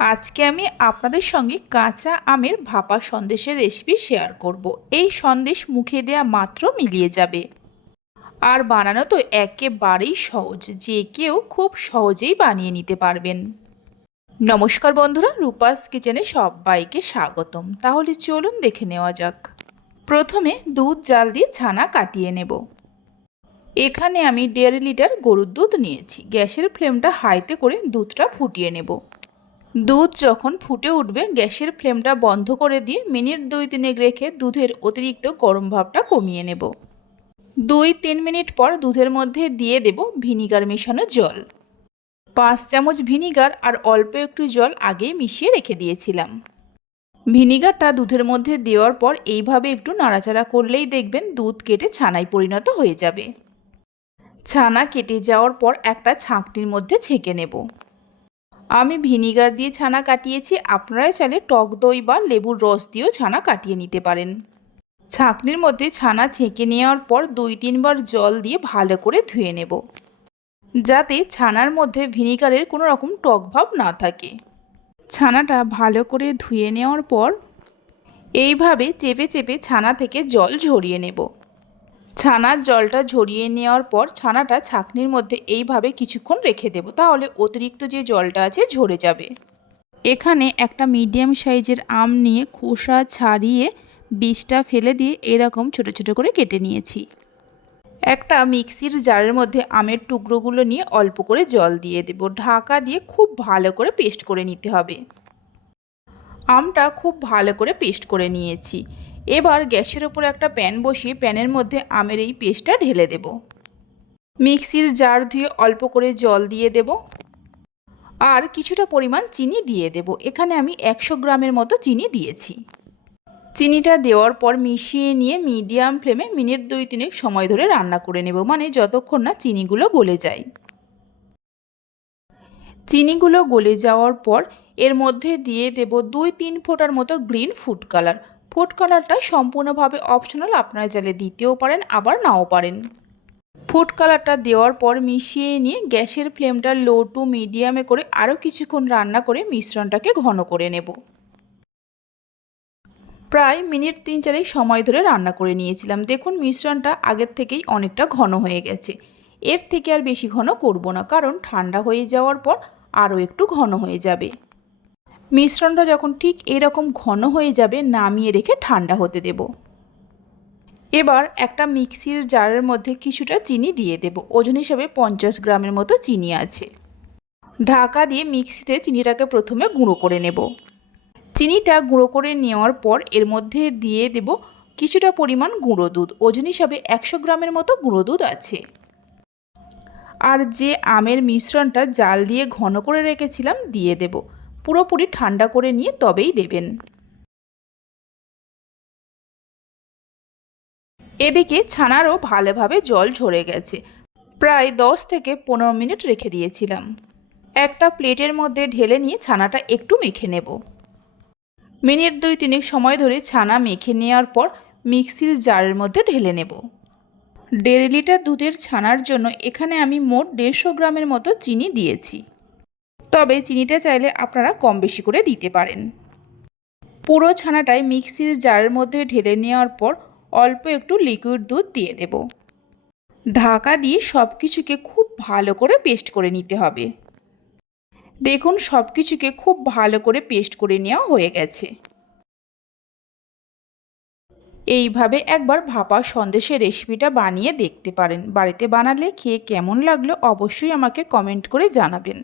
আজকে আমি আপনাদের সঙ্গে কাঁচা আমের ভাপা সন্দেশের রেসিপি শেয়ার করব। এই সন্দেশ মুখে দেয়া মাত্র মিলিয়ে যাবে। আর বানানো তো একেবারেই সহজ, যে কেউ খুব সহজেই বানিয়ে নিতে পারবেন। নমস্কার বন্ধুরা, রূপাস কিচেনে সবাইকে স্বাগতম। তাহলে চলুন দেখে নেওয়া যাক। প্রথমে দুধ জাল দিয়ে ছানা কাটিয়ে নেব। এখানে আমি দেড় লিটার গরুর দুধ নিয়েছি। গ্যাসের ফ্লেমটা হাইতে করে দুধটা ফুটিয়ে নেব। দুধ যখন ফুটে উঠবে, গ্যাসের ফ্লেমটা বন্ধ করে দিয়ে মিনিট দুই তিনেক রেখে দুধের অতিরিক্ত গরম ভাবটা কমিয়ে নেব। দুই তিন মিনিট পর দুধের মধ্যে দিয়ে দেব ভিনিগার মেশানো জল। পাঁচ চামচ ভিনিগার আর অল্প একটু জল আগেই মিশিয়ে রেখে দিয়েছিলাম। ভিনিগারটা দুধের মধ্যে দেওয়ার পর এইভাবে একটু নাড়াচাড়া করলেই দেখবেন দুধ কেটে ছানায় পরিণত হয়ে যাবে। ছানা কেটে যাওয়ার পর একটা ছাঁকনির মধ্যে ছেঁকে নেব। আমি ভিনিগার দিয়ে ছানা কাটিয়েছি আপনারা চাইলে টক দই বা লেবুর রস দিয়েও ছানা কাটিয়ে নিতে পারেন। ছাঁকনির মধ্যে ছানা ছেঁকে নেওয়ার পর দুই তিনবার জল দিয়ে ভালো করে ধুয়ে নেব। যাতে ছানার মধ্যে ভিনিগারের কোনো রকম টক ভাব না থাকে। ছানাটা ভালো করে ধুয়ে নেওয়ার পর এইভাবে চেপে চেপে ছানা থেকে জল ঝরিয়ে নেব। ছানার জলটা ঝরিয়ে নেওয়ার পর ছানাটা ছাকনির মধ্যে এইভাবে কিছুক্ষণ রেখে দেব, তাহলে অতিরিক্ত যে জলটা আছে ঝরে যাবে। এখানে একটা মিডিয়াম সাইজের আম নিয়ে খোসা ছাড়িয়ে বীজটা ফেলে দিয়ে এরকম ছোট ছোট করে কেটে নিয়েছি। একটা মিক্সির জারের মধ্যে আমের টুকরোগুলো নিয়ে অল্প করে জল দিয়ে দেব, ঢাকা দিয়ে খুব ভালো করে পেস্ট করে নিতে হবে। আমটা খুব ভালো করে পেস্ট করে নিয়েছি। এবার গ্যাসের ওপর একটা প্যান বসিয়ে প্যানের মধ্যে আমের এই পেস্টটা ঢেলে দেব। মিক্সির জার ধুয়ে অল্প করে জল দিয়ে দেব। আর কিছুটা পরিমাণ চিনি দিয়ে দেব। এখানে আমি একশো গ্রামের মতো চিনি দিয়েছি। চিনিটা দেওয়ার পর মিশিয়ে নিয়ে মিডিয়াম ফ্লেমে মিনিট দুই তিনেক সময় ধরে রান্না করে নেব। মানে যতক্ষণ না চিনিগুলো গলে যায়। চিনিগুলো গলে যাওয়ার পর এর মধ্যে দিয়ে দেব দুই তিন ফোঁটার মতো গ্রিন ফুড কালার। ফুড কালারটা সম্পূর্ণভাবে অপশনাল আপনারা চাইলে দিতেও পারেন, আবার নাও পারেন। ফুড কালারটা দেওয়ার পর মিশিয়ে নিয়ে গ্যাসের ফ্লেমটা লো টু মিডিয়ামে করে আরও কিছুক্ষণ রান্না করে মিশ্রণটাকে ঘন করে নেব। প্রায় মিনিট তিন চারেক সময় ধরে রান্না করে নিয়েছিলাম। দেখুন, মিশ্রণটা আগের থেকেই অনেকটা ঘন হয়ে গেছে। এর থেকে আর বেশি ঘন করব না, কারণ ঠান্ডা হয়ে যাওয়ার পর আরও একটু ঘন হয়ে যাবে। মিশ্রণটা যখন ঠিক এরকম ঘন হয়ে যাবে, নামিয়ে রেখে ঠান্ডা হতে দেব। এবার একটা মিক্সির জারের মধ্যে কিছুটা চিনি দিয়ে দেব। ওজন হিসাবে পঞ্চাশ গ্রামের মতো চিনি আছে। ঢাকা দিয়ে মিক্সিতে চিনিটাকে প্রথমে গুঁড়ো করে নেব। চিনিটা গুঁড়ো করে নেওয়ার পর এর মধ্যে দিয়ে দেব কিছুটা পরিমাণ গুঁড়ো দুধ। ওজন হিসাবে একশো গ্রামের মতো গুঁড়ো দুধ আছে। আর যে আমের মিশ্রণটা জাল দিয়ে ঘন করে রেখেছিলাম, দিয়ে দেব। পুরোপুরি ঠান্ডা করে নিয়ে তবেই দেবেন। এদিকে ছানারও ভালোভাবে জল ঝরে গেছে। প্রায় দশ থেকে পনেরো মিনিট রেখে দিয়েছিলাম। একটা প্লেটের মধ্যে ঢেলে নিয়ে ছানাটা একটু মেখে নেব। মিনিট দুই তিনেক সময় ধরে ছানা মেখে নেওয়ার পর মিক্সির জারের মধ্যে ঢেলে নেব। দেড় লিটার দুধের ছানার জন্য এখানে আমি মোট দেড়শো গ্রামের মতো চিনি দিয়েছি। তবে চিনিটা চাইলে আপনারা কম বেশি করে দিতে পারেন। পুরো ছানাটাই মিক্সির জারের মধ্যে ঢেলে নেওয়ার পর অল্প একটু লিকুইড দুধ দিয়ে দেব। ঢাকা দিয়ে সব কিছুকে খুব ভালো করে পেস্ট করে নিতে হবে। দেখুন সব কিছুকে খুব ভালো করে পেস্ট করে নেওয়া হয়ে গেছে। এইভাবে একবার ভাপা সন্দেশের রেসিপিটা বানিয়ে দেখতে পারেন। বাড়িতে বানালে খেয়ে কেমন লাগল অবশ্যই আমাকে কমেন্ট করে জানাবেন।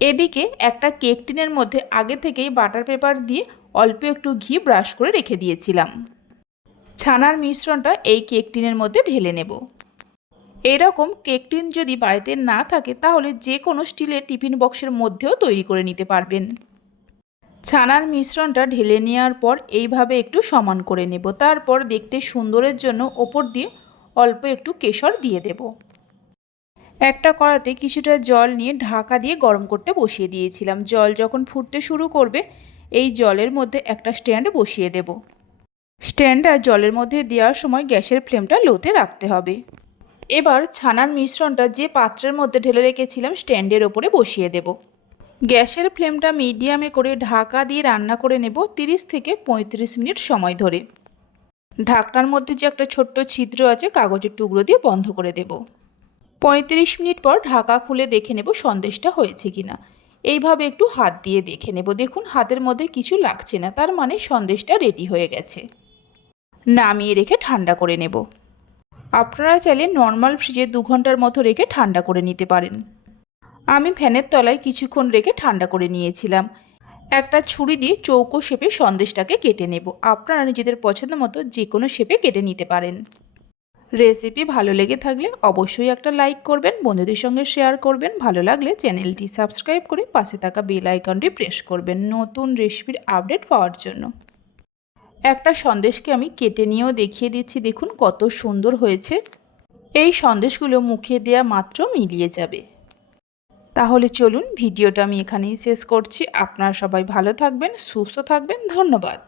এদিকে একটা কেক টিনের মধ্যে আগে থেকেই বাটার পেপার দিয়ে অল্প একটু ঘি ব্রাশ করে রেখে দিয়েছিলাম। ছানার মিশ্রণটা এই কেক টিনের মধ্যে ঢেলে নেব। এরকম কেক টিন যদি বাড়িতে না থাকে, তাহলে যে কোনো স্টিলের টিফিন বক্সের মধ্যেও তৈরি করে নিতে পারবেন। ছানার মিশ্রণটা ঢেলে নেওয়ার পর এইভাবে একটু সমান করে নেব। তারপর দেখতে সুন্দরের জন্য ওপর দিয়ে অল্প একটু কেশর দিয়ে দেব। একটা কড়াতে কিছুটা জল নিয়ে ঢাকা দিয়ে গরম করতে বসিয়ে দিয়েছিলাম। জল যখন ফুটতে শুরু করবে, এই জলের মধ্যে একটা স্ট্যান্ড বসিয়ে দেব। স্ট্যান্ডটা জলের মধ্যে দেওয়ার সময় গ্যাসের ফ্লেমটা লোতে রাখতে হবে। এবার ছানার মিশ্রণটা যে পাত্রের মধ্যে ঢেলে রেখেছিলাম, স্ট্যান্ডের ওপরে বসিয়ে দেব। গ্যাসের ফ্লেমটা মিডিয়ামে করে ঢাকা দিয়ে রান্না করে নেব 30 থেকে পঁয়ত্রিশ মিনিট সময় ধরে। ঢাকনার মধ্যে যে একটা ছোট্ট ছিদ্র আছে, কাগজের টুকরো দিয়ে বন্ধ করে দেব। পঁয়ত্রিশ মিনিট পর ঢাকা খুলে দেখে নেব সন্দেশটা হয়েছে কিনা। এইভাবে একটু হাত দিয়ে দেখে নেব। দেখুন, হাতের মধ্যে কিছু লাগছে না, তার মানে সন্দেশটা রেডি হয়ে গেছে। নামিয়ে রেখে ঠান্ডা করে নেব। আপনারা চাইলে নর্মাল ফ্রিজে দু ঘণ্টার মতো রেখে ঠান্ডা করে নিতে পারেন। আমি ফ্যানের তলায় কিছুক্ষণ রেখে ঠান্ডা করে নিয়েছিলাম। একটা ছুরি দিয়ে চৌকো শেপে সন্দেশটাকে কেটে নেব। আপনারা নিজেদের পছন্দ মতো যে কোনো শেপে কেটে নিতে পারেন। রেসিপি ভালো লেগে থাকলে অবশ্যই একটা লাইক করবেন, বন্ধুদের সঙ্গে শেয়ার করবেন। ভালো লাগলে চ্যানেলটি সাবস্ক্রাইব করে পাশে থাকা বেল আইকনটি প্রেস করবেন নতুন রেসিপির আপডেট পাওয়ার জন্য। একটা সন্দেশকে আমি কেটে নিয়েও দেখিয়ে দিচ্ছি, দেখুন কত সুন্দর হয়েছে। এই সন্দেশগুলো মুখে দেয়া মাত্র মিলিয়ে যাবে। তাহলে চলুন ভিডিওটা আমি এখানেই শেষ করছি। আপনারা সবাই ভালো থাকবেন, সুস্থ থাকবেন, ধন্যবাদ।